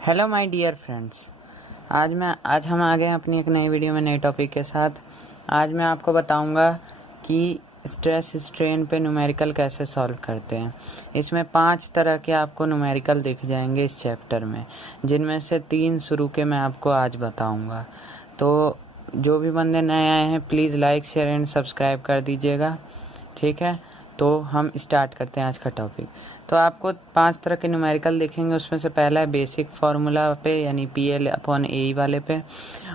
Hello my dear friends. आज हम आ गए हैं अपनी एक नई वीडियो में नए टॉपिक के साथ। आज मैं आपको बताऊंगा कि स्ट्रेस स्ट्रेन पे न्यूमेरिकल कैसे सॉल्व करते हैं। इसमें 5 तरह के आपको न्यूमेरिकल दिख जाएंगे इस चैप्टर में, जिनमें से 3 शुरू के मैं आपको आज बताऊंगा। तो जो भी बंदे नए आए हैं please like share and subscribe कर दीजिएगा, ठीक है। तो हम स्टार्ट करते हैं आज का टॉपिक। तो आपको 5 तरह के न्यूमेरिकल देखेंगे। उसमें से पहला है बेसिक फार्मूला पे यानी PL/AE वाले पे,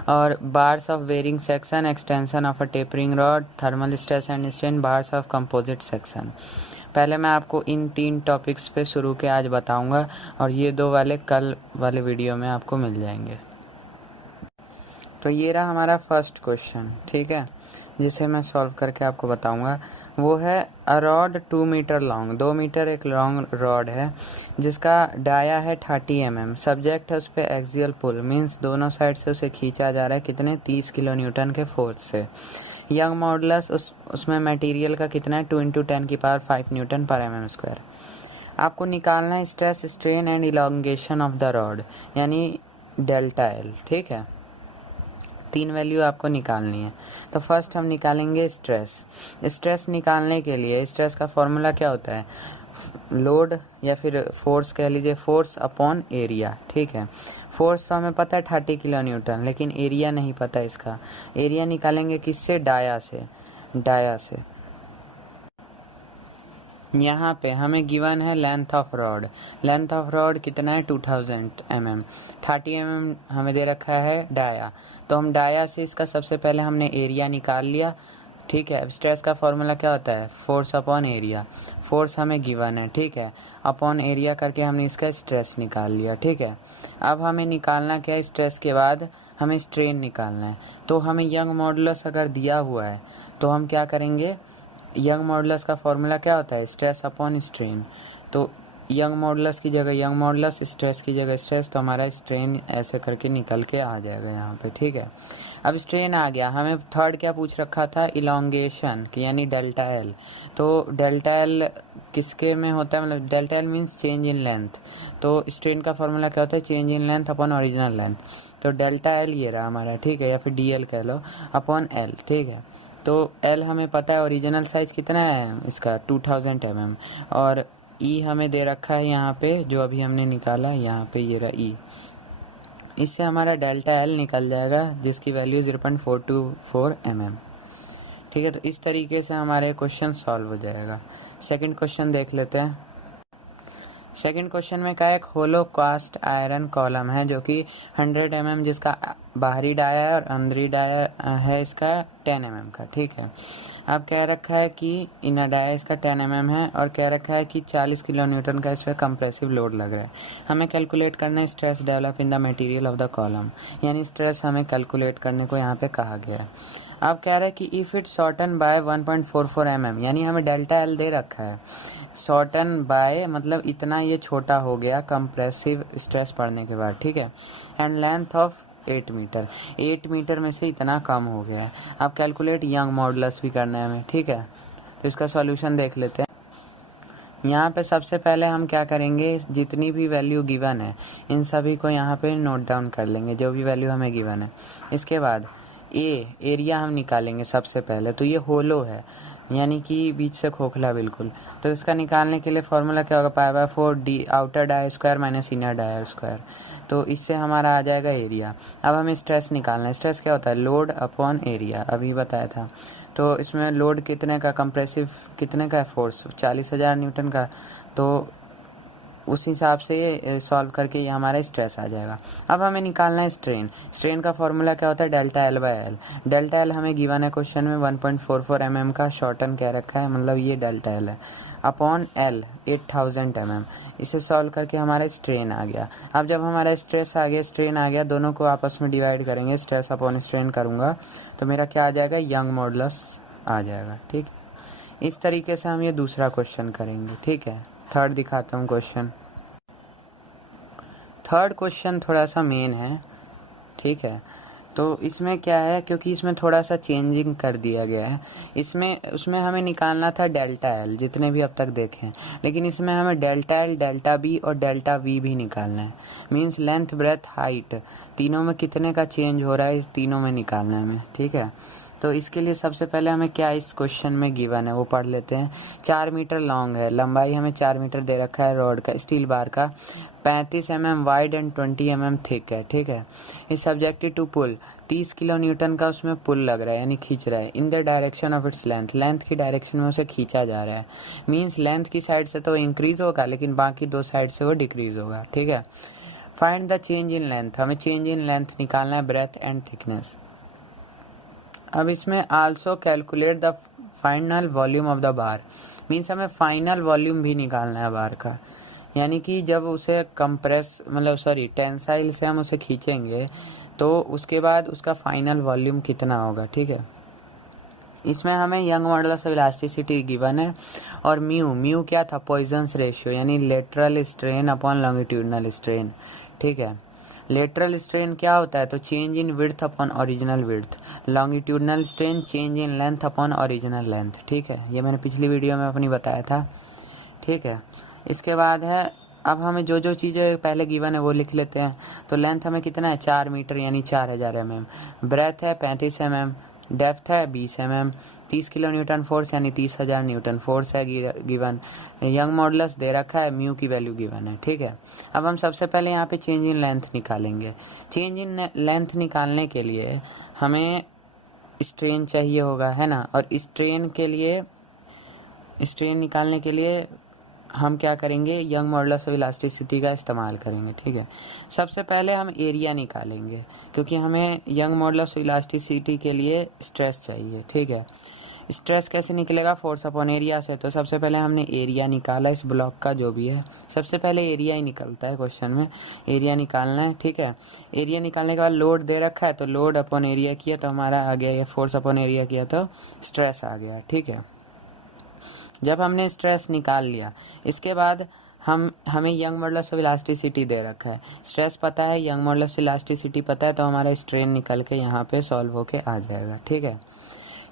और bars of varying section, extension of a tapering rod, thermal stress and strain, bars of composite section. पहले मैं आपको इन 3 टॉपिक्स पे शुरू के आज बताऊंगा, और ये 2 वाले कल वाले वीडियो में आपको मिल जाएंगे। तो ये रहा हमारा फर्स्ट क्वेश्चन, ठीक है, जिसे मैं सॉल्व करके आपको बताऊंगा। वो है a rod 2 metre long, 2 metre एक लॉन्ग रॉड है जिसका डाया है 30 mm। सब्जेक्ट है उस पर एक्सियल पुल, मीन्स दोनों साइड से उसे खींचा जा रहा है कितने 30 किलो न्यूटन के फोर्स से। यंग मॉडुलस उसमें मटेरियल का कितना है 2 × 10⁵ न्यूटन पर mm²। आपको निकालना है stress strain and elongation of the rod यानी डेल्टा एल, ठीक है। 3 वैल्यू आपको निकालनी है। तो फर्स्ट हम निकालेंगे स्ट्रेस। स्ट्रेस निकालने के लिए स्ट्रेस का फॉर्मूला क्या होता है, लोड या फिर फोर्स कह लीजिए, फोर्स अपॉन एरिया, ठीक है। फोर्स तो हमें पता है 30 किलो न्यूटन, लेकिन एरिया नहीं पता इसका। एरिया निकालेंगे किससे, डाया से। यहाँ पे हमें गिवन है लेंथ ऑफ रॉड कितना है 2000 mm, 30 mm हमें दे रखा है डाया। तो हम डाया से इसका सबसे पहले हमने एरिया निकाल लिया, ठीक है। अब स्ट्रेस का फॉर्मूला क्या होता है, फोर्स अपॉन एरिया। फोर्स हमें गिवन है, ठीक है, अपॉन एरिया करके हमने इसका स्ट्रेस निकाल लिया, ठीक है। अब हमें निकालना क्या है, स्ट्रेस के बाद हमें स्ट्रेन निकालना है। तो हमें यंग मॉडुलस अगर दिया हुआ है तो हम क्या करेंगे, यंग मॉडुलस का फॉर्मूला क्या होता है, स्ट्रेस अपॉन स्ट्रेन। तो यंग मॉडुलस की जगह यंग मॉडुलस, स्ट्रेस की जगह स्ट्रेस, तो हमारा स्ट्रेन ऐसे करके निकल के आ जाएगा यहाँ पे, ठीक है। अब स्ट्रेन आ गया, हमें थर्ड क्या पूछ रखा था, इलॉन्गेशन यानी डेल्टा एल। तो डेल्टा एल किसके में होता है, मतलब delta L means change in length. तो स्ट्रेन का फॉर्मूला क्या होता है, change in length upon original length. तो डेल्टा एल ये रहा हमारा, ठीक है, या फिर DL कह लो, अपॉन एल, ठीक है। तो एल हमें पता है ओरिजिनल साइज कितना है इसका 2000 mm, और ई हमें दे रखा है यहाँ पे जो अभी हमने निकाला, यहाँ पे ये रहा ई। इससे हमारा डेल्टा एल निकल जाएगा जिसकी वैल्यू 0.424 mm, ठीक है। तो इस तरीके से हमारे क्वेश्चन सॉल्व हो जाएगा। सेकंड क्वेश्चन देख लेते हैं। सेकंड क्वेश्चन में का एक होलो कास्ट आयरन कॉलम है जो कि 100 mm जिसका बाहरी डाया है और अंदरी डाया है इसका 10 mm का, ठीक है। अब कह रखा है कि इनर डाया इसका 10 mm है और कह रखा है कि 40 किलो न्यूटन का इसमें कंप्रेसिव लोड लग रहा है। हमें कैलकुलेट करना है stress develop in the material of the column, यानी स्ट्रेस हमें कैलकुलेट करने को यहाँ पे कहा गया है। अब कह रहा है कि if it shorten by 1.44 mm, यानी हमें डेल्टा एल दे रखा है। शॉर्टन बाय मतलब इतना ये छोटा हो गया कंप्रेसिव स्ट्रेस पड़ने के बाद, ठीक है। And length of 8 metre, 8 metre में से इतना कम हो गया है। अब कैलकुलेट यंग मॉडुलस भी करना है हमें, ठीक है। तो इसका सॉल्यूशन देख लेते हैं। यहाँ पे सबसे पहले हम क्या करेंगे, जितनी भी वैल्यू गिवन है इन सभी को यहाँ पे नोट डाउन कर लेंगे, जो भी वैल्यू हमें गिवन है। इसके बाद एरिया हम निकालेंगे सबसे पहले। तो ये होलो है यानी कि बीच से खोखला बिल्कुल। तो इसका निकालने के लिए फॉर्मूला क्या होगा, π/4 d outer dia square minus inner dia square. तो इससे हमारा आ जाएगा एरिया। अब हमें स्ट्रेस निकालना है। स्ट्रेस क्या होता है, लोड अपॉन एरिया, अभी बताया था। तो इसमें लोड कितने का, कंप्रेसिव कितने का है, फोर्स 40,000 न्यूटन का। तो उस हिसाब से ये सॉल्व करके ये हमारा स्ट्रेस आ जाएगा। अब हमें निकालना है स्ट्रेन का फॉर्मूला क्या होता है, डेल्टा एल/एल। डेल्टा एल हमें गिवन है क्वेश्चन में 1.44 mm का शॉर्टन कह रखा है, मतलब ये डेल्टा एल है, अपॉन एल 8000 mm। इसे सॉल्व करके हमारा स्ट्रेन आ गया। अब जब हमारा स्ट्रेस आ गया, स्ट्रेन आ गया, दोनों को आपस में डिवाइड करेंगे, स्ट्रेस अपॉन स्ट्रेन करूँगा तो मेरा क्या आ जाएगा, यंग मॉडुलस आ जाएगा, ठीक। इस तरीके से हम ये दूसरा क्वेश्चन करेंगे, ठीक है। थर्ड दिखाता हूँ क्वेश्चन। थर्ड क्वेश्चन थोड़ा सा मेन है, ठीक है। तो इसमें क्या है, क्योंकि इसमें थोड़ा सा चेंजिंग कर दिया गया है, उसमें हमें निकालना था डेल्टा एल जितने भी अब तक देखे हैं, लेकिन इसमें हमें डेल्टा एल, डेल्टा बी और डेल्टा वी भी निकालना है। मीन्स लेंथ, ब्रेथ, हाइट तीनों में कितने का चेंज हो रहा है, इस तीनों में निकालना है हमें। ठीक है, तो इसके लिए सबसे पहले हमें क्या इस क्वेश्चन में गिवन है वो पढ़ लेते हैं। 4 मीटर लॉन्ग है, लंबाई हमें 4 मीटर दे रखा है रॉड का, स्टील बार का, 35 mm wide and 20 mm thick है। ठीक है, is subjected to pull, 30 kilonewton का उसमें पुल लग रहा है, यानी खींच रहा है। In the direction of its length, length की डायरेक्शन में उसे खींचा जा रहा है। मीन्स लेंथ की साइड से तो इंक्रीज होगा, लेकिन बाकी दो साइड से वो डिक्रीज होगा। ठीक है, find the change in length, हमें चेंज इन लेंथ निकालना है, ब्रेथ एंड थिकनेस। अब इसमें also calculate the final volume of the bar, means हमें फाइनल वॉल्यूम भी निकालना है बार का, यानी कि जब उसे कंप्रेस टेंसाइल से हम उसे खींचेंगे तो उसके बाद उसका फाइनल वॉल्यूम कितना होगा। ठीक है, इसमें हमें young modulus of elasticity given है, और म्यू क्या था, पॉइजन्स रेशियो, यानी lateral strain upon longitudinal strain. ठीक है, लेटरल स्ट्रेन क्या होता है, तो change in width upon original width, longitudinal strain change in length upon original length. ठीक है, ये मैंने पिछली वीडियो में अपनी बताया था। ठीक है, इसके बाद है, अब हमें जो जो चीज़ें पहले गिवन है वो लिख लेते हैं। तो लेंथ हमें कितना है, 4 मीटर यानी 4000 mm, ब्रेथ है 35 mm, डेप्थ है 20 mm, 30 किलो न्यूटन फोर्स यानी 30,000 न्यूटन फोर्स है गिवन, यंग मॉडुलस दे रखा है, म्यू की वैल्यू गिवन है। ठीक है, अब हम सबसे पहले यहाँ पे चेंज इन लेंथ निकालेंगे। चेंज इन लेंथ निकालने के लिए हमें स्ट्रेन चाहिए होगा, है ना, और स्ट्रेन निकालने के लिए हम क्या करेंगे, यंग मॉडुलस ऑफ इलास्टिसिटी का इस्तेमाल करेंगे। ठीक है, सबसे पहले हम एरिया निकालेंगे, क्योंकि हमें यंग मॉडुलस ऑफ इलास्टिसिटी के लिए स्ट्रेस चाहिए। ठीक है, स्ट्रेस कैसे निकलेगा, फोर्स अपॉन एरिया से। तो सबसे पहले हमने एरिया निकाला इस ब्लॉक का, जो भी है सबसे पहले एरिया ही निकलता है क्वेश्चन में, एरिया निकालना है। ठीक है, एरिया निकालने के बाद लोड दे रखा है, तो लोड अपॉन एरिया किया तो हमारा आ गया, ये फोर्स अपॉन एरिया किया तो स्ट्रेस आ गया। ठीक है, जब हमने स्ट्रेस निकाल लिया, इसके बाद हमें यंग मॉडुलस ऑफ इलास्टिसिटी दे रखा है, स्ट्रेस पता है, यंग मॉडुलस ऑफ इलास्टिसिटी पता है, तो हमारा स्ट्रेन निकल के यहाँ पे सॉल्व होके आ जाएगा। ठीक है,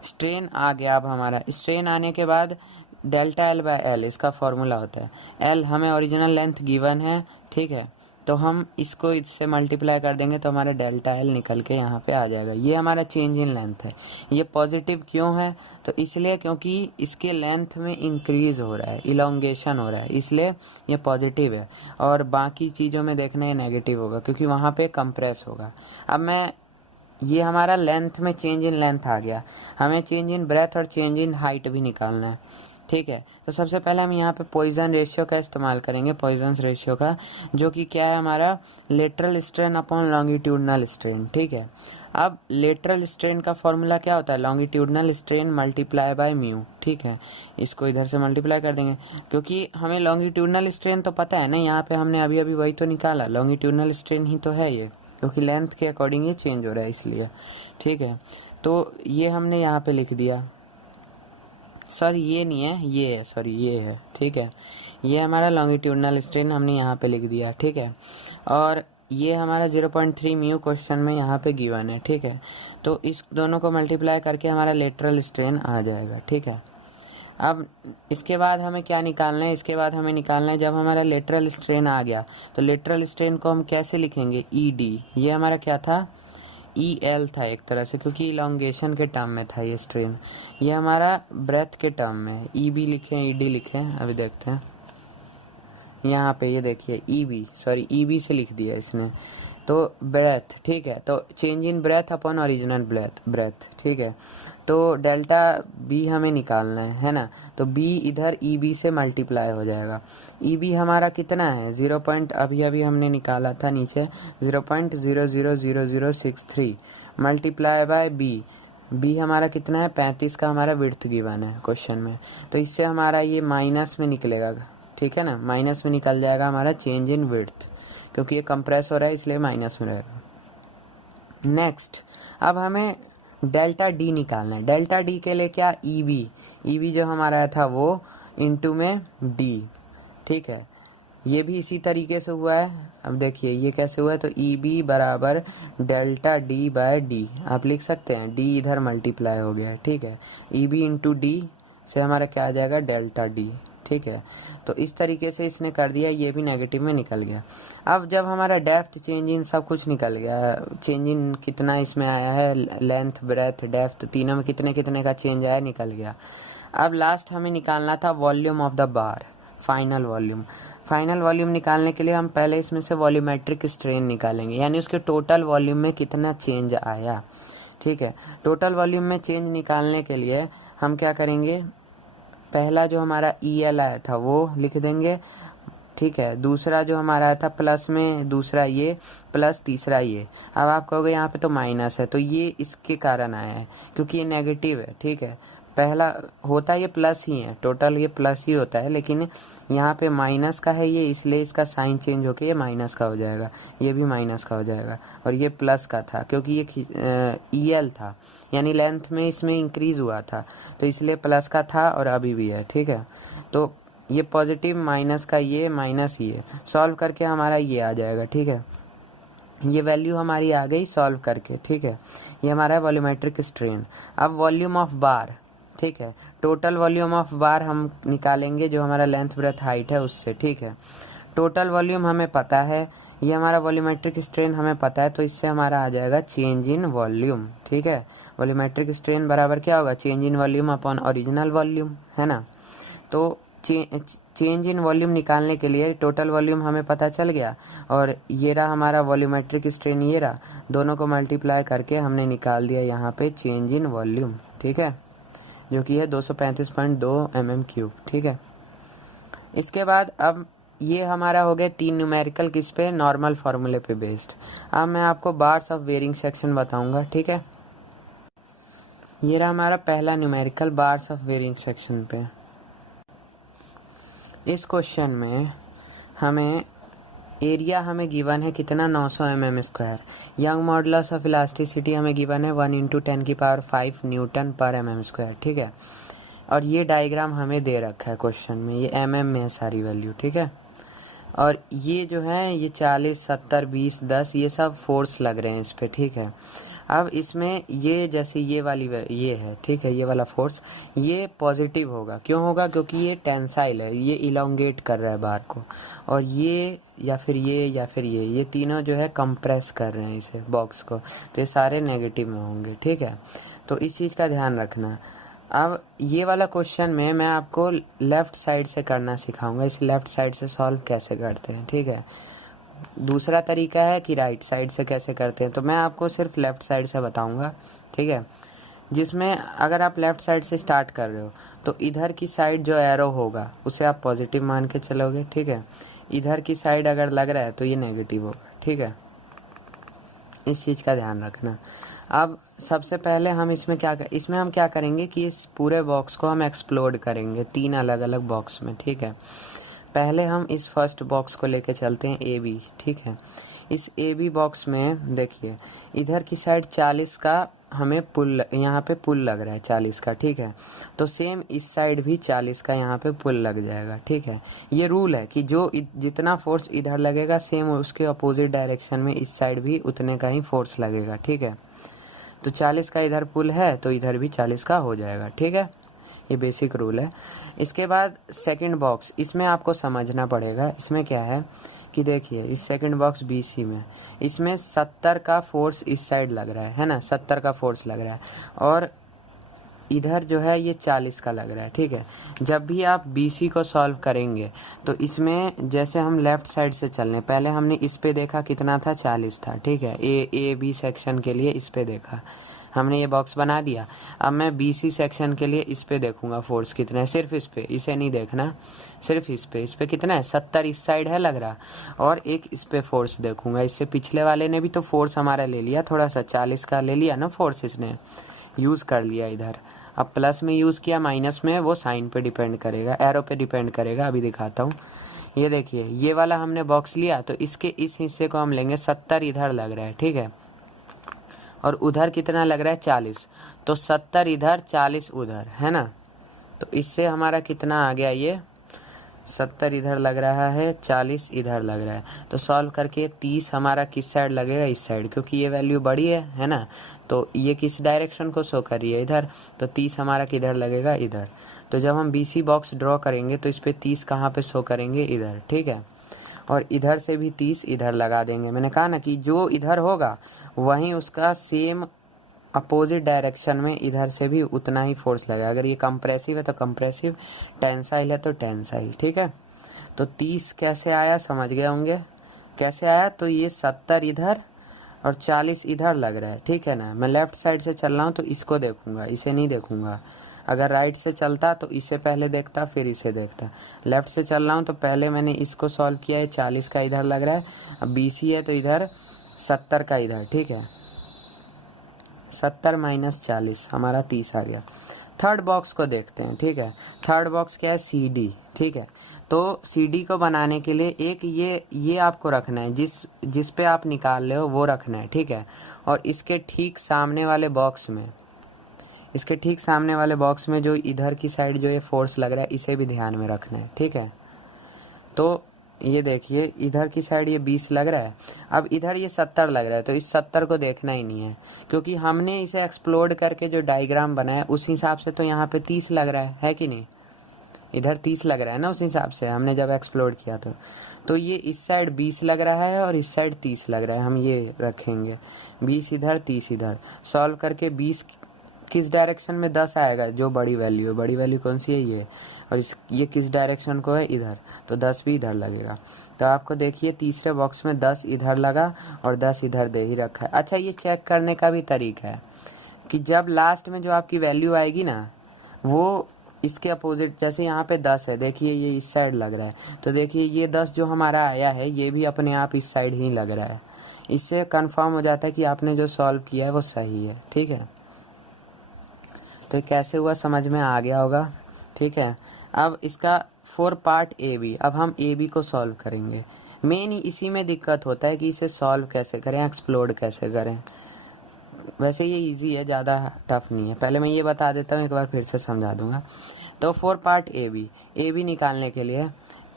स्ट्रेन आ गया। अब हमारा स्ट्रेन आने के बाद डेल्टा एल बाय एल इसका फॉर्मूला होता है, एल हमें ओरिजिनल लेंथ गिवन है। ठीक है, तो हम इसको इससे मल्टीप्लाई कर देंगे तो हमारा डेल्टा एल निकल के यहाँ पे आ जाएगा। ये हमारा चेंज इन लेंथ है। ये पॉजिटिव क्यों है, तो इसलिए क्योंकि इसके लेंथ में इंक्रीज हो रहा है, इलोंगेशन हो रहा है, इसलिए ये पॉजिटिव है, और बाकी चीज़ों में देखना ये नेगेटिव होगा, क्योंकि वहाँ पे कंप्रेस होगा। अब ये हमारा लेंथ में चेंज इन लेंथ आ गया, हमें चेंज इन ब्रेथ और चेंज इन हाइट भी निकालना है। ठीक है, तो सबसे पहले हम यहाँ पे पॉइजन रेशियो का इस्तेमाल करेंगे, पॉइजन रेशियो का, जो कि क्या है हमारा, lateral strain upon longitudinal strain. ठीक है, अब लेटरल स्ट्रेन का फॉर्मूला क्या होता है, longitudinal strain multiply by mu. ठीक है, इसको इधर से मल्टीप्लाई कर देंगे, क्योंकि हमें लॉन्गिट्यूडनल स्ट्रेन तो पता है ना, यहाँ पे हमने अभी अभी वही तो निकाला, लॉन्गिट्यूडनल स्ट्रेन ही तो है ये, क्योंकि लेंथ के अकॉर्डिंग ये चेंज हो रहा है इसलिए। ठीक है, तो ये हमने यहाँ पे लिख दिया, सॉरी ये नहीं है, ये है, सॉरी ये है। ठीक है, ये हमारा लॉन्गिट्यूडनल स्ट्रेन हमने यहाँ पे लिख दिया। ठीक है, और ये हमारा 0.3 म्यू क्वेश्चन में यहाँ पे गिवन है। ठीक है, तो इस दोनों को मल्टीप्लाई करके हमारा लेटरल स्ट्रेन आ जाएगा। ठीक है, अब इसके बाद हमें क्या निकालना है, इसके बाद हमें निकालना है, जब हमारा लेटरल स्ट्रेन आ गया तो लेटरल स्ट्रेन को हम कैसे लिखेंगे, ई डी, ये हमारा क्या था, ई एल था एक तरह से, क्योंकि इलोंगेशन के टर्म में था ये स्ट्रेन, ये हमारा ब्रेथ के टर्म में, ई बी लिखें, ई डी लिखें, अभी देखते हैं यहाँ पे, ये देखिए ई बी से लिख दिया इसने, तो ब्रेथ। ठीक है, तो change in breadth upon original breadth. ठीक है, तो डेल्टा बी हमें निकालना है ना, तो बी इधर ई बी से मल्टीप्लाई हो जाएगा। ई बी हमारा कितना है, 0 पॉइंट अभी अभी हमने निकाला था नीचे, 0.000063 मल्टीप्लाई बाय बी, बी हमारा कितना है, 35 का हमारा विड्थ गिवन है क्वेश्चन में, तो इससे हमारा ये माइनस में निकलेगा। ठीक है ना, माइनस में निकल जाएगा हमारा चेंज इन विड्थ, क्योंकि ये कंप्रेस हो रहा है इसलिए माइनस में रहेगा। नेक्स्ट, अब हमें डेल्टा डी निकालना है। डेल्टा डी के लिए क्या, ई बी जो हमारा था वो इंटू में डी। ठीक है, ये भी इसी तरीके से हुआ है। अब देखिए ये कैसे हुआ है, तो ई बी बराबर डेल्टा डी बाय डी आप लिख सकते हैं, डी इधर मल्टीप्लाई हो गया है, ठीक है। ई बी इंटू डी से हमारा क्या आ जाएगा, डेल्टा डी, ठीक है। तो इस तरीके से इसने कर दिया, ये भी नेगेटिव में निकल गया। अब जब हमारा डेप्थ, चेंज इन सब कुछ निकल गया, चेंज इन कितना इसमें आया है, लेंथ ब्रेथ डेप्थ तीनों में कितने कितने का चेंज आया, निकल गया। अब लास्ट हमें निकालना था volume of the bar, final volume. Final volume निकालने के लिए हम पहले इसमें से वॉल्यूमेट्रिक स्ट्रेन निकालेंगे, यानी उसके टोटल वॉल्यूम में कितना चेंज आया, ठीक है। टोटल वॉल्यूम में चेंज निकालने के लिए हम क्या करेंगे, पहला जो हमारा ई एल आया था वो लिख देंगे, ठीक है। दूसरा जो हमारा आया था प्लस में, दूसरा ये प्लस, तीसरा ये। अब आप कहोगे यहाँ पे तो माइनस है, तो ये इसके कारण आया है क्योंकि ये नेगेटिव है, ठीक है। पहला होता ये प्लस ही है, टोटल ये प्लस ही होता है, लेकिन यहाँ पे माइनस का है ये, इसलिए इसका साइन चेंज होके ये माइनस का हो जाएगा, ये भी माइनस का हो जाएगा। और ये प्लस का था क्योंकि ये ई एल था, यानी लेंथ में इसमें इंक्रीज हुआ था, तो इसलिए प्लस का था और अभी भी है, ठीक है। तो ये पॉजिटिव माइनस का ये माइनस ये सॉल्व करके हमारा ये आ जाएगा, ठीक है। ये वैल्यू हमारी आ गई सॉल्व करके, ठीक है। ये हमारा है वॉल्यूमेट्रिक स्ट्रेन। अब वॉल्यूम ऑफ बार, ठीक है, टोटल वॉल्यूम ऑफ बार हम निकालेंगे जो हमारा लेंथ ब्रेथ हाइट है उससे, ठीक है। टोटल वॉल्यूम हमें पता है, ये हमारा वॉल्यूमेट्रिक स्ट्रेन हमें पता है, तो इससे हमारा आ जाएगा चेंज इन वॉल्यूम, ठीक है। वॉल्यूमेट्रिक स्ट्रेन बराबर क्या होगा, change in volume upon original volume, है ना। तो चेंज इन वॉल्यूम निकालने के लिए टोटल वॉल्यूम हमें पता चल गया, और ये रहा हमारा वॉल्यूमेट्रिक स्ट्रेन, ये रहा, दोनों को मल्टीप्लाई करके हमने निकाल दिया यहाँ पे चेंज इन वॉल्यूम, ठीक है, जो कि है 235.2 mm3, ठीक है। इसके बाद अब ये हमारा हो गया 3 न्यूमेरिकल किस पे, नॉर्मल फार्मूले पे बेस्ड। अब मैं आपको बार्स ऑफ वेरिंग सेक्शन बताऊंगा, ठीक है। ये रहा हमारा पहला numerical bars of varying section पे। इस क्वेश्चन में हमें एरिया हमें गिवन है कितना, 900 mm²। Young modulus of elasticity हमें गिवन है 1 × 10⁵ न्यूटन पर mm², ठीक है। और ये डायग्राम हमें दे रखा है क्वेश्चन में, ये mm में है सारी वैल्यू, ठीक है। और ये जो है ये 40, 70, 20, 10 ये सब फोर्स लग रहे हैं इस पे, ठीक है। अब इसमें ये जैसे ये वाली ये है, ठीक है, ये वाला फोर्स ये पॉजिटिव होगा, क्यों होगा, क्योंकि ये टेंसाइल है, ये इलोंगेट कर रहा है बार को, और ये या फिर ये तीनों जो है कंप्रेस कर रहे हैं इसे बॉक्स को, तो ये सारे नेगेटिव में होंगे, ठीक है। तो इस चीज़ का ध्यान रखना। अब ये वाला क्वेश्चन में मैं आपको लेफ़्ट साइड से करना सिखाऊंगा, इस लेफ़्ट साइड से सॉल्व कैसे करते हैं, ठीक है। दूसरा तरीका है कि राइट साइड से कैसे करते हैं, तो मैं आपको सिर्फ लेफ़्ट साइड से बताऊंगा, ठीक है। जिसमें अगर आप लेफ़्ट साइड से स्टार्ट कर रहे हो तो इधर की साइड जो एरो होगा उसे आप पॉजिटिव मान के चलोगे, ठीक है। इधर की साइड अगर लग रहा है तो ये नेगेटिव होगा, ठीक है। इस चीज़ का ध्यान रखना। अब सबसे पहले हम इसमें हम क्या करेंगे कि इस पूरे बॉक्स को हम एक्सप्लोड करेंगे 3 अलग अलग बॉक्स में, ठीक है। पहले हम इस फर्स्ट बॉक्स को लेके चलते हैं ए बी, ठीक है। इस ए बी बॉक्स में देखिए इधर की साइड 40 का हमें पुल, यहाँ पे पुल लग रहा है 40 का, ठीक है। तो सेम इस साइड भी 40 का यहाँ पे पुल लग जाएगा, ठीक है। ये रूल है कि जो जितना फोर्स इधर लगेगा सेम उसके अपोजिट डायरेक्शन में इस साइड भी उतने का ही फोर्स लगेगा, ठीक है। तो 40 का इधर पुल है तो इधर भी 40 का हो जाएगा, ठीक है। ये बेसिक रूल है। इसके बाद सेकंड बॉक्स, इसमें आपको समझना पड़ेगा, इसमें क्या है कि देखिए इस सेकंड बॉक्स BC में इसमें 70 का फोर्स इस साइड लग रहा है ना, 70 का फोर्स लग रहा है, और इधर जो है ये 40 का लग रहा है, ठीक है। जब भी आप BC को सॉल्व करेंगे तो इसमें जैसे हम लेफ्ट साइड से चलने, पहले हमने इस पे देखा कितना था, 40 था, ठीक है। ए बी सेक्शन के लिए इस पे देखा हमने, ये बॉक्स बना दिया। अब मैं BC सेक्शन के लिए इस पे देखूंगा फोर्स कितना है, सिर्फ इस पे, इसे नहीं देखना, सिर्फ इस पे कितना है, 70 इस साइड है लग रहा, और एक इस पे फोर्स देखूंगा। इससे पिछले वाले ने भी तो फोर्स हमारा ले लिया, थोड़ा सा 40 का ले लिया ना फोर्स, इसने यूज़ कर लिया इधर। अब प्लस में यूज़ किया, माइनस में, वो साइन पे डिपेंड करेगा, एरो पे डिपेंड करेगा, अभी दिखाता हूँ। ये देखिए ये वाला हमने बॉक्स लिया, तो इसके इस हिस्से को हम लेंगे, 70 इधर लग रहा है, ठीक है, और उधर कितना लग रहा है, 40, तो 70 इधर 40 उधर, है ना। तो इससे हमारा कितना आ गया, ये 70 इधर लग रहा है, 40 इधर लग रहा है। तो सॉल्व करके 30 हमारा किस साइड लगेगा, इस साइड, क्योंकि ये वैल्यू बड़ी है ना। तो ये किस डायरेक्शन को शो कर रही है, इधर। तो 30 हमारा किधर लगेगा, इधर। तो जब हम BC बॉक्स ड्रॉ करेंगे तो इस पर 30 कहाँ पे शो करेंगे, इधर, ठीक है। और इधर से भी 30 इधर लगा देंगे। मैंने कहा ना कि जो इधर होगा वहीं उसका सेम अपोजिट डायरेक्शन में इधर से भी उतना ही फोर्स लगेगा। अगर ये कंप्रेसिव है तो कंप्रेसिव, टेंसाइल है तो टेंसाइल, ठीक है। तो 30 कैसे आया समझ गए होंगे कैसे आया। तो ये 70 इधर और 40 इधर लग रहा है, ठीक है ना। मैं लेफ्ट साइड से चल रहा हूँ तो इसको देखूंगा, इसे नहीं देखूंगा। अगर राइट से चलता तो इसे पहले देखता फिर इसे देखता। लेफ्ट से चल रहा हूँ तो पहले मैंने इसको सॉल्व किया है, 40 का इधर लग रहा है। अब BC है तो इधर 70 का इधर, ठीक है। 70 माइनस 40 हमारा 30 आ गया। थर्ड बॉक्स को देखते हैं, ठीक है। थर्ड बॉक्स क्या है, CD, ठीक है। तो CD को बनाने के लिए एक ये आपको रखना है, जिस पे आप निकाल रहे हो वो रखना है, ठीक है। और इसके ठीक सामने वाले बॉक्स में जो इधर की साइड जो ये फोर्स लग रहा है इसे भी ध्यान में रखना है, ठीक है। तो ये देखिए इधर की साइड ये 20 लग रहा है, अब इधर ये 70 लग रहा है। तो इस 70 को देखना ही नहीं है, क्योंकि हमने इसे एक्सप्लोड करके जो डायग्राम बनाया उस हिसाब से तो यहाँ पे 30 लग रहा है कि नहीं। इधर 30 लग रहा है ना, उस हिसाब से हमने जब एक्सप्लोड किया तो ये इस साइड 20 लग रहा है और इस साइड 30 लग रहा है। हम ये रखेंगे 20 इधर 30 इधर। सॉल्व करके 20 किस डायरेक्शन में 10 आएगा, जो बड़ी वैल्यू है। बड़ी वैल्यू कौन सी है, ये। और ये किस डायरेक्शन को है, इधर। तो 10 भी इधर लगेगा। तो आपको देखिए तीसरे बॉक्स में 10 इधर लगा और 10 इधर दे ही रखा है। अच्छा, ये चेक करने का भी तरीका है कि जब लास्ट में जो आपकी वैल्यू आएगी ना वो इसके अपोजिट, जैसे यहाँ पे 10 है, देखिए ये इस साइड लग रहा है। तो देखिए ये 10 जो हमारा आया है ये भी अपने आप इस साइड ही लग रहा है। इससे कंफर्म हो जाता है कि आपने जो सॉल्व किया है वो सही है, ठीक है। तो कैसे हुआ समझ में आ गया होगा, ठीक है। अब इसका 4 पार्ट AB, अब हम AB को सॉल्व करेंगे। मेन इसी में दिक्कत होता है कि इसे सॉल्व कैसे करें, एक्सप्लोड कैसे करें। वैसे ये इजी है, ज़्यादा टफ नहीं है। पहले मैं ये बता देता हूँ, एक बार फिर से समझा दूंगा। तो 4 पार्ट AB निकालने के लिए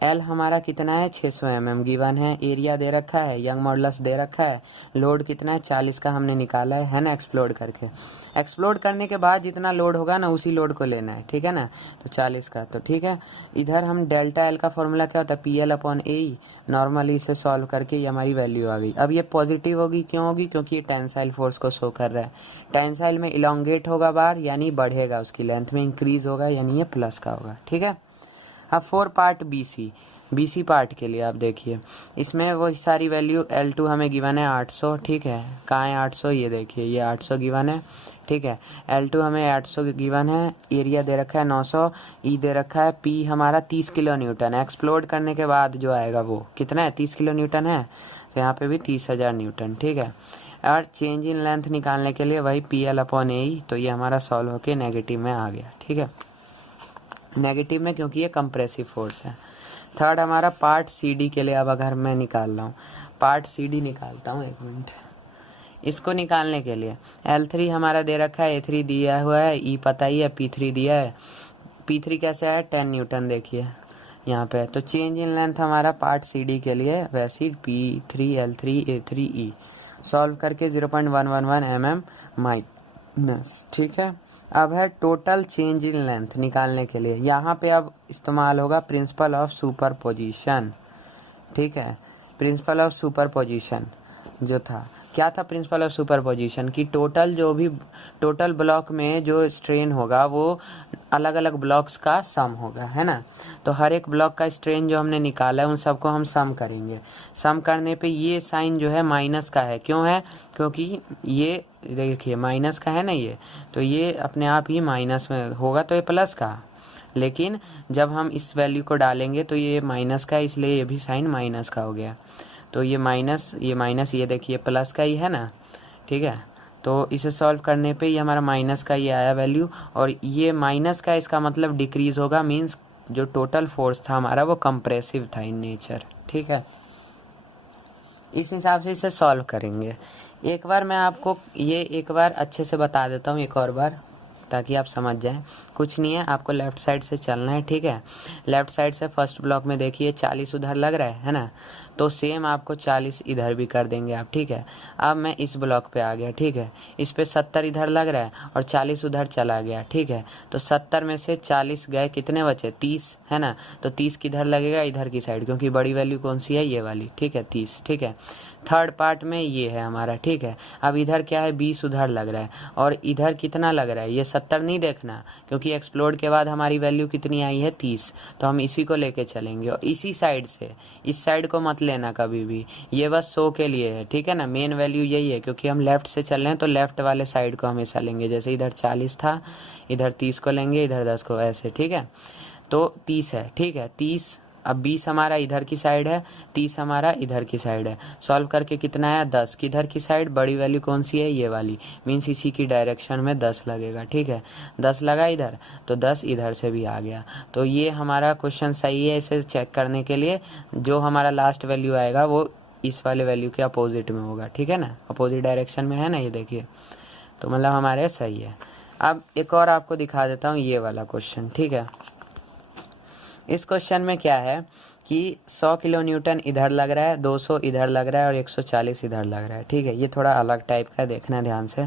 L हमारा कितना है, 600 mm गिवन है। एरिया दे रखा है, यंग मॉडुलस दे रखा है। लोड कितना है, 40 का हमने निकाला है ना, एक्सप्लोड करके। एक्सप्लोड करने के बाद जितना लोड होगा ना उसी लोड को लेना है, ठीक है ना। तो 40 का, तो ठीक है। इधर हम डेल्टा L का फॉर्मूला क्या होता है, PL/AE। नॉर्मली इसे सॉल्व करके ये हमारी वैल्यू आ गई। अब ये पॉजिटिव होगी, क्यों होगी, क्योंकि ये टेंसाइल फोर्स को शो कर रहा है। टेंसाइल में इलोंगेट होगा बार, यानी बढ़ेगा, उसकी लेंथ में इंक्रीज होगा, यानी ये प्लस का होगा, ठीक है। अब 4 पार्ट BC पार्ट के लिए आप देखिए, इसमें वो सारी वैल्यू L2 हमें गिवन है 800, ठीक है। कहाँ है 800, ये देखिए ये 800 गिवन है, ठीक है। L2 हमें 800 गिवन है। एरिया दे रखा है 900, E दे रखा है। P हमारा 30 किलो न्यूटन है। एक्सप्लोड करने के बाद जो आएगा वो कितना है, 30 किलो न्यूटन है। तो यहाँ पे भी 30,000 न्यूटन, ठीक है। और चेंज इन लेंथ निकालने के लिए वही PL/AE। तो ये हमारा सॉल्व होके नेगेटिव में आ गया, ठीक है। नेगेटिव में, क्योंकि ये कंप्रेसिव फोर्स है। थर्ड हमारा पार्ट CD के लिए, अब अगर मैं निकाल रहा हूँ पार्ट CD निकालता हूँ, एक मिनट। इसको निकालने के लिए L3 हमारा दे रखा है, A3 दिया हुआ है, E पता ही है, P3 दिया है। P3 कैसे आया, 10 न्यूटन, देखिए यहाँ पे। तो चेंज इन लेंथ हमारा पार्ट CD के लिए वैसे P3 L3 A3 E solve करके 0.111 mm माइनस, ठीक है। अब है टोटल चेंज इन लेंथ निकालने के लिए, यहाँ पे अब इस्तेमाल होगा प्रिंसिपल ऑफ सुपरपोजिशन, ठीक है। प्रिंसिपल ऑफ सुपरपोजिशन जो था, क्या था प्रिंसिपल ऑफ सुपरपोजिशन, की टोटल ब्लॉक में जो स्ट्रेन होगा वो अलग अलग ब्लॉक्स का सम होगा, है ना। तो हर एक ब्लॉक का स्ट्रेन जो हमने निकाला है उन सबको हम सम करेंगे। सम करने पे ये साइन जो है माइनस का है, क्यों है, क्योंकि ये देखिए माइनस का है ना ये, तो ये अपने आप ही माइनस में होगा, तो ये प्लस का। लेकिन जब हम इस वैल्यू को डालेंगे तो ये माइनस का है, इसलिए ये भी साइन माइनस का हो गया। तो ये माइनस ये देखिए प्लस का ही है ना, ठीक है। तो इसे सॉल्व करने पे ये हमारा माइनस का ये आया वैल्यू, और ये माइनस का इसका मतलब डिक्रीज होगा, मीन्स जो टोटल फोर्स था हमारा वो कंप्रेसिव था इन नेचर, ठीक है। इस हिसाब से इसे सॉल्व करेंगे। एक बार मैं आपको ये एक बार अच्छे से बता देता हूँ, एक और बार। ताकि आप समझ जाएं। कुछ नहीं है, आपको लेफ़्ट साइड से चलना है, ठीक है। लेफ़्ट साइड से फर्स्ट ब्लॉक में देखिए 40 उधर लग रहा है ना, तो सेम आपको 40 इधर भी कर देंगे आप, ठीक है। अब मैं इस ब्लॉक पे आ गया, ठीक है। इस पे 70 इधर लग रहा है और 40 उधर चला गया, ठीक है। तो 70 में से 40 गए, कितने बचे? 30, है ना। तो 30 किधर लगेगा? इधर की साइड, क्योंकि बड़ी वैल्यू कौन सी है? ये वाली, ठीक है, 30, ठीक है। थर्ड पार्ट में ये है हमारा, ठीक है। अब इधर क्या है? 20 उधर लग रहा है और इधर कितना लग रहा है? ये 70 नहीं देखना, क्योंकि एक्सप्लोड के बाद हमारी वैल्यू कितनी आई है? 30। तो हम इसी को लेके चलेंगे और इसी साइड से, इस साइड को मत लेना कभी भी, ये बस शो के लिए है, ठीक है ना। मेन वैल्यू यही है, क्योंकि हम लेफ्ट से चल रहे हैं तो लेफ्ट वाले साइड को हमेशा लेंगे। जैसे इधर 40 था, इधर 30 को लेंगे, इधर 10 को, ऐसे, ठीक है। तो 30 है, ठीक है, 30। अब 20 हमारा इधर की साइड है, 30 हमारा इधर की साइड है। सॉल्व करके कितना आया? 10। किधर की साइड? बड़ी वैल्यू कौन सी है? ये वाली, मीन्स इसी की डायरेक्शन में 10 लगेगा, ठीक है। 10 लगा इधर, तो 10 इधर से भी आ गया। तो ये हमारा क्वेश्चन सही है। इसे चेक करने के लिए जो हमारा लास्ट वैल्यू आएगा वो इस वाले वैल्यू के अपोजिट में होगा, ठीक है ना। अपोजिट डायरेक्शन में है ना, ये देखिए। तो मतलब हमारे सही है। अब एक और आपको दिखा देता हूँ ये वाला क्वेश्चन, ठीक है। इस क्वेश्चन में क्या है कि 100 किलो न्यूटन इधर लग रहा है, 200 इधर लग रहा है और 140 इधर लग रहा है, ठीक है। ये थोड़ा अलग टाइप का है, देखना ध्यान से।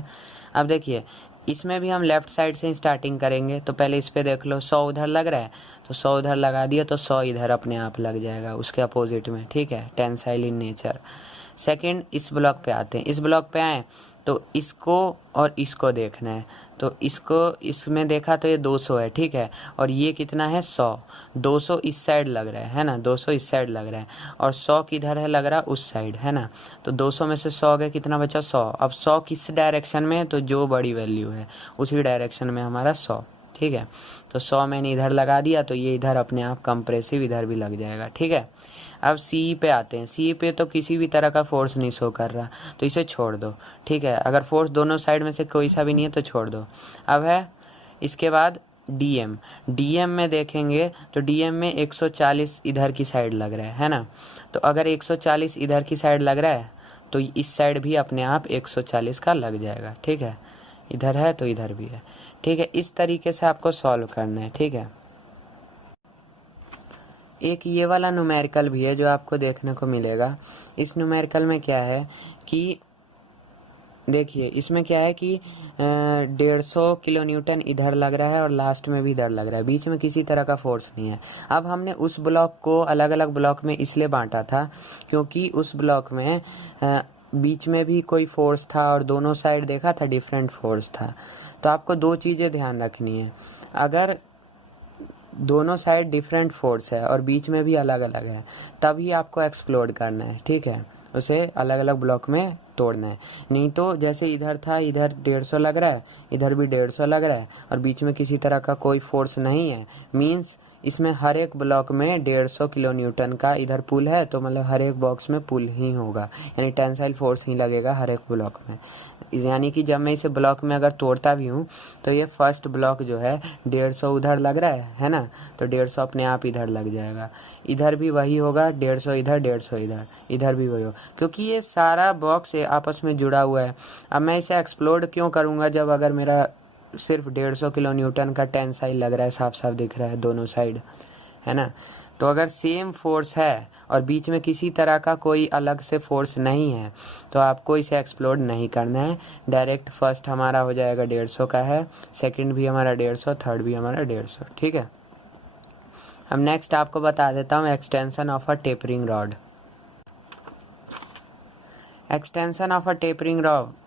अब देखिए, इसमें भी हम लेफ़्ट साइड से स्टार्टिंग करेंगे। तो पहले इस पे देख लो, 100 उधर लग रहा है तो 100 उधर लगा दिया, तो 100 इधर अपने आप लग जाएगा उसके अपोजिट में, ठीक है। Tensile in nature. सेकंड, इस ब्लॉक पे आते हैं। इस ब्लॉक पे आए तो इसको और इसको देखना है। तो इसको, इसमें देखा तो ये 200 है, ठीक है। और ये कितना है? 100। 200 इस साइड लग रहा है ना, 200 इस साइड लग रहा है और 100 किधर है? लग रहा उस साइड, है ना। तो 200 में से 100 गए, कितना बचा? 100। अब 100 किस डायरेक्शन में? तो जो बड़ी वैल्यू है उसी डायरेक्शन में हमारा 100, ठीक है। तो 100 मैंने इधर लगा दिया, तो ये इधर अपने आप कंप्रेसिव इधर भी लग जाएगा, ठीक है। अब सी पे आते हैं। सी पे तो किसी भी तरह का फोर्स नहीं शो कर रहा, तो इसे छोड़ दो, ठीक है। अगर फोर्स दोनों साइड में से कोई सा भी नहीं है तो छोड़ दो। अब है इसके बाद डीएम। डीएम में देखेंगे तो डीएम में 140 इधर की साइड लग रहा है ना। तो अगर 140 इधर की साइड लग रहा है तो इस साइड भी अपने आप 140 का लग जाएगा, ठीक है। इधर है तो इधर भी है, ठीक है। इस तरीके से आपको सॉल्व करना है, ठीक है। एक ये वाला न्यूमेरिकल भी है जो आपको देखने को मिलेगा। इस न्यूमेरिकल में क्या है कि देखिए, इसमें क्या है कि 150 किलो न्यूटन इधर लग रहा है और लास्ट में भी इधर लग रहा है, बीच में किसी तरह का फोर्स नहीं है। अब हमने उस ब्लॉक को अलग अलग ब्लॉक में इसलिए बांटा था क्योंकि उस ब्लॉक में बीच में भी कोई फोर्स था और दोनों साइड देखा था डिफरेंट फोर्स था। तो आपको दो चीज़ें ध्यान रखनी है। अगर दोनों साइड डिफरेंट फोर्स है और बीच में भी अलग अलग है, तभी आपको एक्सप्लोड करना है, ठीक है। उसे अलग अलग ब्लॉक में तोड़ना है। नहीं तो जैसे इधर था, इधर 150 लग रहा है, इधर भी 150 लग रहा है और बीच में किसी तरह का कोई फोर्स नहीं है, मीन्स इसमें हर एक ब्लॉक में 150 किलो न्यूटन का इधर पुल है, तो मतलब हर एक बॉक्स में पुल ही होगा, यानी टेंसाइल फोर्स ही लगेगा हर एक ब्लॉक में। यानी कि जब मैं इसे ब्लॉक में अगर तोड़ता भी हूँ तो ये फर्स्ट ब्लॉक जो है 150 उधर लग रहा है ना, तो 150 अपने आप इधर लग जाएगा। इधर भी वही होगा, 150 इधर, 150 इधर, इधर भी वही होगा, क्योंकि ये सारा बॉक्स आपस में जुड़ा हुआ है। अब मैं इसे एक्सप्लोड क्यों करूँगा जब अगर मेरा सिर्फ 150 किलो न्यूटन का टेंसाइल लग रहा है, साफ साफ दिख रहा है दोनों साइड, है ना। तो अगर सेम फोर्स है और बीच में किसी तरह का कोई अलग से फोर्स नहीं है तो आपको इसे एक्सप्लोड नहीं करना है। डायरेक्ट फर्स्ट हमारा हो जाएगा 150 का है, सेकंड भी हमारा 150, थर्ड भी हमारा 150, ठीक है। अब नेक्स्ट आपको बता देता हूँ extension of a tapering rod. Extension of a tapering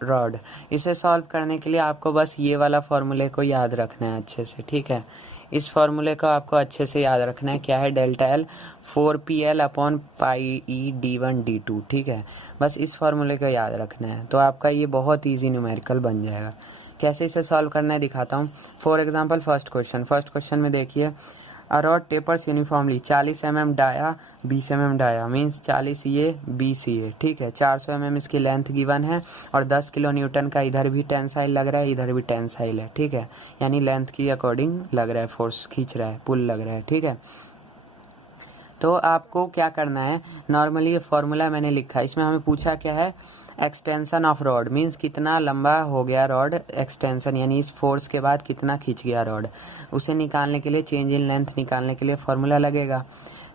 rod, इसे सॉल्व करने के लिए आपको बस ये वाला फॉर्मूले को याद रखना है अच्छे से, ठीक है। इस फॉर्मूले को आपको अच्छे से याद रखना है। क्या है? Delta L 4pl upon pi E d1 d2, ठीक है। बस इस फॉर्मूले को याद रखना है तो आपका ये बहुत ईजी न्यूमेरिकल बन जाएगा। कैसे इसे सॉल्व करना है दिखाता हूँ। फॉर एग्जांपल फर्स्ट क्वेश्चन में देखिए, a rod tapers uniformly 40 mm dia 20 mm dia, means 40 ये 20 ये, ठीक है। 400 mm इसकी लेंथ गिवन है और 10 किलो न्यूटन का इधर भी टेंसाइल लग रहा है, इधर भी टेंसाइल है, ठीक है। यानी लेंथ की अकॉर्डिंग लग रहा है, फोर्स खींच रहा है, पुल लग रहा है, ठीक है। तो आपको क्या करना है, नॉर्मली ये फॉर्मूला मैंने लिखा है, इसमें हमें पूछा क्या है, एक्सटेंशन ऑफ रॉड मीन्स कितना लंबा हो गया रॉड, एक्सटेंशन यानी इस फोर्स के बाद कितना खींच गया रॉड, उसे निकालने के लिए, चेंज इन लेंथ निकालने के लिए फॉर्मूला लगेगा।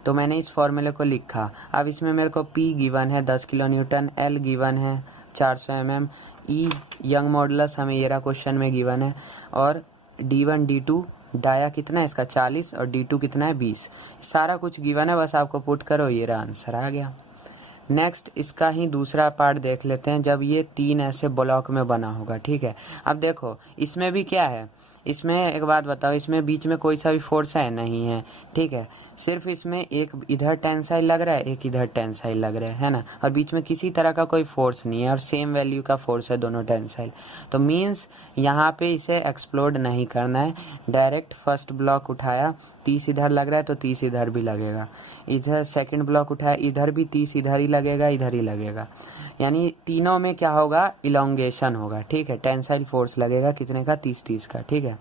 तो मैंने इस फॉर्मूले को लिखा। अब इसमें मेरे को P गिवन है 10 किलो न्यूटन, L गिवन है 400 mm, E यंग मॉडुलस हमें ये रहा क्वेश्चन में गिवन है, और D1 D2 डाया कितना है इसका 40 और D2 कितना है 20, सारा कुछ गिवन है, बस आपको पुट करो, ये रहा आंसर आ गया। नेक्स्ट इसका ही दूसरा पार्ट देख लेते हैं, जब ये 3 ऐसे ब्लॉक में बना होगा, ठीक है। अब देखो इसमें भी क्या है, इसमें एक बात बताओ, इसमें बीच में कोई सा भी फोर्स है नहीं है, ठीक है, सिर्फ इसमें एक इधर टेंसाइल लग रहा है, एक इधर टेंसाइल लग रहा है ना, और बीच में किसी तरह का कोई फोर्स नहीं है, और सेम वैल्यू का फोर्स है दोनों टेंसाइल। तो मीन्स यहाँ पे इसे एक्सप्लोड नहीं करना है, डायरेक्ट फर्स्ट ब्लॉक उठाया, 30 इधर लग रहा है तो 30 इधर भी लगेगा, इधर सेकंड ब्लॉक उठाया, इधर भी 30 इधर ही लगेगा, इधर ही लगेगा, यानी तीनों में क्या होगा, इलोंगेशन होगा, ठीक है। टेंसाइल फोर्स लगेगा कितने का, 30 का, ठीक है।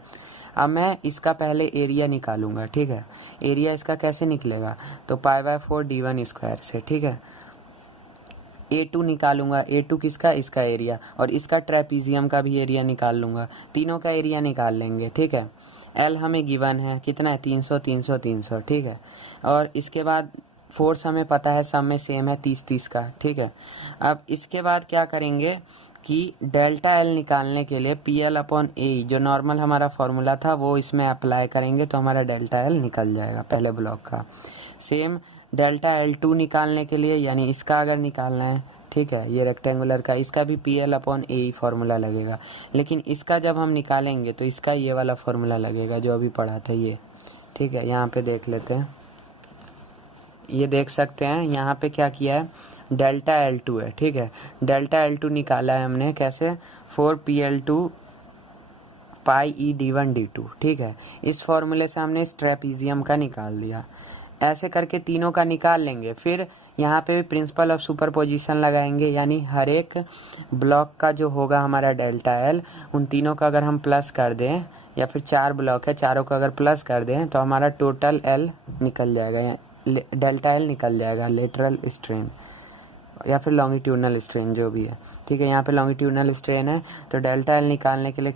अब मैं इसका पहले एरिया निकालूंगा, ठीक है। एरिया इसका कैसे निकलेगा, तो π/4 D1 स्क्वायर से, ठीक है। A2 निकालूंगा, A2 किसका, इसका एरिया, और इसका ट्रेपीजियम का भी एरिया निकाल लूंगा, तीनों का एरिया निकाल लेंगे, ठीक है। L हमें गिवन है कितना है, 300 300 300, ठीक है। और इसके बाद फोर्स हमें पता है, सब में सेम है 30 का, ठीक है। अब इसके बाद क्या करेंगे कि डेल्टा एल निकालने के लिए PL/A जो नॉर्मल हमारा फॉर्मूला था वो इसमें अप्लाई करेंगे, तो हमारा डेल्टा एल निकल जाएगा पहले ब्लॉक का। सेम डेल्टा L2 निकालने के लिए, यानी इसका अगर निकालना है, ठीक है, ये रेक्टेंगुलर का, इसका भी PL/A फॉर्मूला लगेगा, लेकिन इसका जब हम निकालेंगे तो इसका ये वाला फॉर्मूला लगेगा जो अभी पढ़ा था ये, ठीक है। यहाँ पे देख लेते हैं, ये देख सकते हैं यहाँ पे क्या किया है, डेल्टा L2 है, ठीक है। डेल्टा L2 निकाला है हमने कैसे, 4PL2 πE D1 D2, ठीक है। इस फॉर्मूले से हमने इस ट्रेपीजियम का निकाल दिया, ऐसे करके तीनों का निकाल लेंगे। फिर यहाँ पे भी प्रिंसिपल ऑफ सुपरपोजिशन लगाएंगे, यानी हर एक ब्लॉक का जो होगा हमारा डेल्टा एल, उन तीनों का अगर हम प्लस कर दें, या फिर 4 ब्लॉक है, चारों का अगर प्लस कर दें तो हमारा टोटल एल निकल जाएगा, डेल्टा एल निकल जाएगा, लेटरल स्ट्रेन या फिर लॉन्गिट्यूडनल स्ट्रेन जो भी है, ठीक है। यहाँ पे लॉन्गिट्यूडनल स्ट्रेन है, तो डेल्टा एल निकालने के लिए